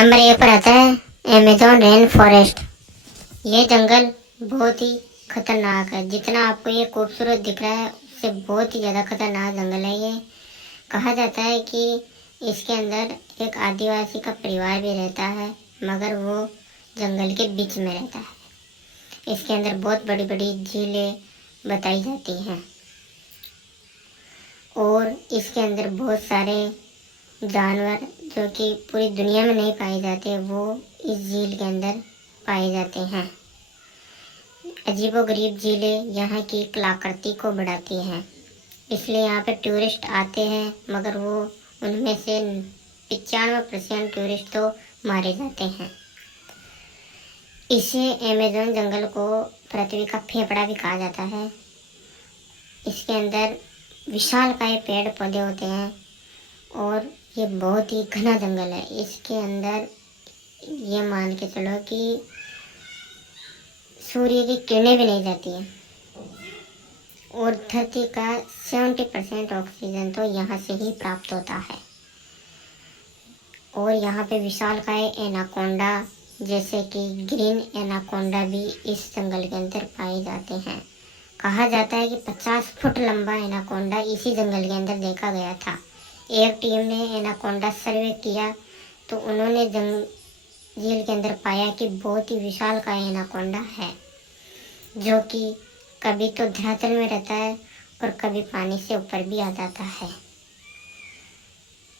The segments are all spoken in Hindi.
नंबर 1 पर आता है अमेज़न रेन फॉरेस्ट। ये जंगल बहुत ही खतरनाक है। जितना आपको ये खूबसूरत दिख रहा है उससे बहुत ही ज़्यादा खतरनाक जंगल है ये। कहा जाता है कि इसके अंदर एक आदिवासी का परिवार भी रहता है, मगर वो जंगल के बीच में रहता है। इसके अंदर बहुत बड़ी बड़ी झीलें बताई जाती हैं और इसके अंदर बहुत सारे जानवर जो कि पूरी दुनिया में नहीं पाए जाते वो इस झील के अंदर पाए जाते हैं। अजीबोगरीब झीलें यहाँ की कलाकृति को बढ़ाती हैं, इसलिए यहाँ पे टूरिस्ट आते हैं, मगर वो उनमें से 95% टूरिस्ट तो मारे जाते हैं। इसे अमेज़न जंगल को पृथ्वी का फेफड़ा भी कहा जाता है। इसके अंदर विशालकाय पेड़ पौधे होते हैं और ये बहुत ही घना जंगल है। इसके अंदर ये मान के चलो कि सूर्य की किरणें भी नहीं जाती हैं और धरती का 70% ऑक्सीजन तो यहाँ से ही प्राप्त होता है। और यहाँ पे विशालकाय एनाकोंडा जैसे कि ग्रीन एनाकोंडा भी इस जंगल के अंदर पाए जाते हैं। कहा जाता है कि 50 फुट लंबा एनाकोंडा इसी जंगल के अंदर देखा गया था। एक टीम ने एनाकोंडा सर्वे किया तो उन्होंने झील के अंदर पाया कि बहुत ही विशाल का एनाकोंडा है, जो कि कभी तो धरातल में रहता है और कभी पानी से ऊपर भी आ जाता है।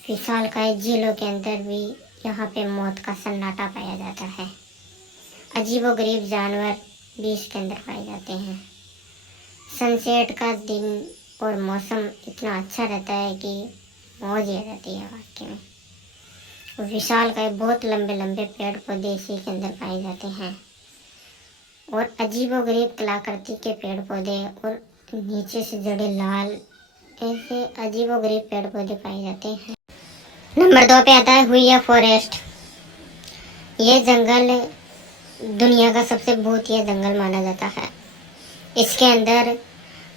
विशालकाय झीलों के अंदर भी यहाँ पे मौत का सन्नाटा पाया जाता है। अजीबोगरीब जानवर भी इसके अंदर पाए जाते हैं। सनसेट का दिन और मौसम इतना अच्छा रहता है कि मौज आ जाती है वाकई में। विशालकाय बहुत लंबे लंबे पेड़ पौधे इसी के अंदर पाए जाते हैं और अजीबोगरीब कलाकृति के पेड़ पौधे और नीचे से जड़े लाल ऐसे अजीबोगरीब पेड़ पौधे पाए जाते हैं। नंबर 2 पे आता है हुइया फॉरेस्ट। ये जंगल दुनिया का सबसे भूतिया जंगल माना जाता है। इसके अंदर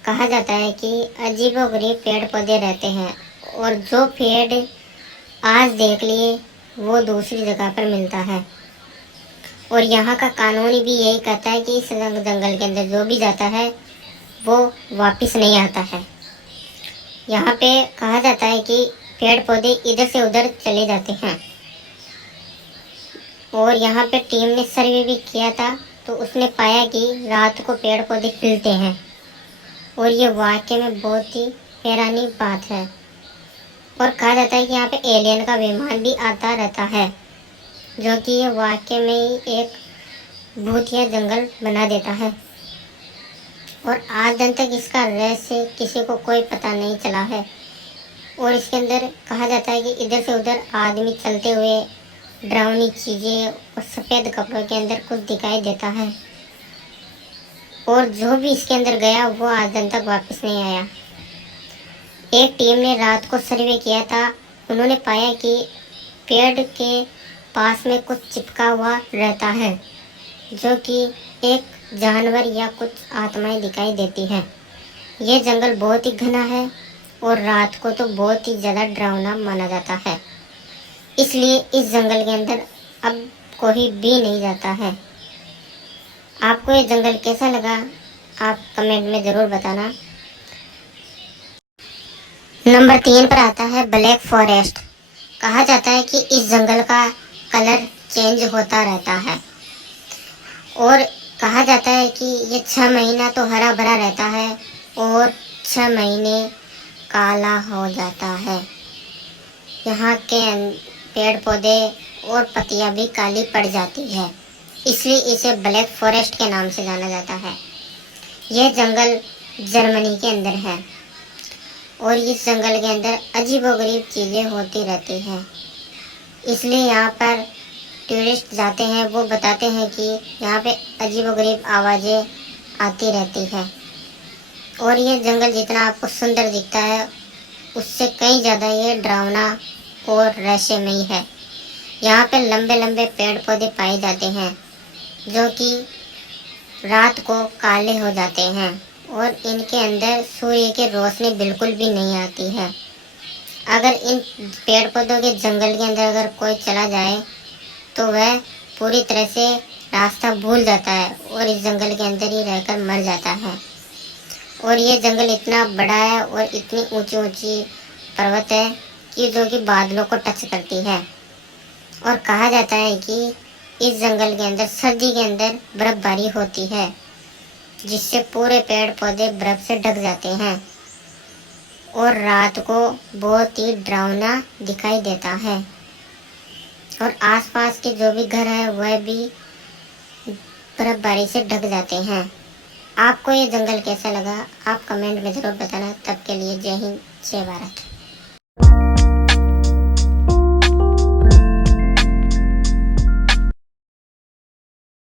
कहा जाता है कि अजीबोगरीब पेड़ पौधे रहते हैं और जो पेड़ आज देख लिए वो दूसरी जगह पर मिलता है। और यहाँ का कानून भी यही कहता है कि इस जंगल के अंदर जो भी जाता है वो वापस नहीं आता है। यहाँ पे कहा जाता है कि पेड़ पौधे इधर से उधर चले जाते हैं और यहाँ पे टीम ने सर्वे भी किया था तो उसने पाया कि रात को पेड़ पौधे खिलते हैं और ये वाकई में बहुत ही हैरानी बात है। और कहा जाता है कि यहाँ पे एलियन का विमान भी आता रहता है, जो कि ये वाकई में ही एक भूतिया जंगल बना देता है और आज दिन तक इसका रहस्य किसी को कोई पता नहीं चला है। और इसके अंदर कहा जाता है कि इधर से उधर आदमी चलते हुए डरावनी चीज़ें और सफ़ेद कपड़ों के अंदर कुछ दिखाई देता है और जो भी इसके अंदर गया वो आज दिन तक वापस नहीं आया। एक टीम ने रात को सर्वे किया था, उन्होंने पाया कि पेड़ के पास में कुछ चिपका हुआ रहता है, जो कि एक जानवर या कुछ आत्माएं दिखाई देती हैं। यह जंगल बहुत ही घना है और रात को तो बहुत ही ज़्यादा डरावना माना जाता है, इसलिए इस जंगल के अंदर अब कोई भी नहीं जाता है। आपको ये जंगल कैसा लगा आप कमेंट में ज़रूर बताना। नंबर 3 पर आता है ब्लैक फॉरेस्ट। कहा जाता है कि इस जंगल का कलर चेंज होता रहता है और कहा जाता है कि ये 6 महीना तो हरा भरा रहता है और 6 महीने काला हो जाता है। यहाँ के पेड़ पौधे और पत्तियाँ भी काली पड़ जाती है, इसलिए इसे ब्लैक फॉरेस्ट के नाम से जाना जाता है। यह जंगल जर्मनी के अंदर है और इस जंगल के अंदर अजीबोगरीब चीज़ें होती रहती हैं, इसलिए यहाँ पर टूरिस्ट जाते हैं, वो बताते हैं कि यहाँ पे अजीबोगरीब आवाज़ें आती रहती हैं। और ये जंगल जितना आपको सुंदर दिखता है उससे कहीं ज़्यादा ये डरावना और रहस्यमयी है। यहाँ पे लंबे लंबे पेड़ पौधे पाए जाते हैं जो कि रात को काले हो जाते हैं और इनके अंदर सूर्य की रोशनी बिल्कुल भी नहीं आती है। अगर इन पेड़ पौधों के जंगल के अंदर अगर कोई चला जाए तो वह पूरी तरह से रास्ता भूल जाता है और इस जंगल के अंदर ही रहकर मर जाता है। और ये जंगल इतना बड़ा है और इतनी ऊंची ऊंची पर्वत है कि जो कि बादलों को टच करती है। और कहा जाता है कि इस जंगल के अंदर सर्दी के अंदर बर्फबारी होती है, जिससे पूरे पेड़ पौधे बर्फ से ढक जाते हैं और रात को बहुत ही डरावना दिखाई देता है। और आसपास के जो भी घर है वह भी बर्फबारी से ढक जाते हैं। आपको ये जंगल कैसा लगा आप कमेंट में ज़रूर बताना। तब के लिए जय हिंद, जय भारत।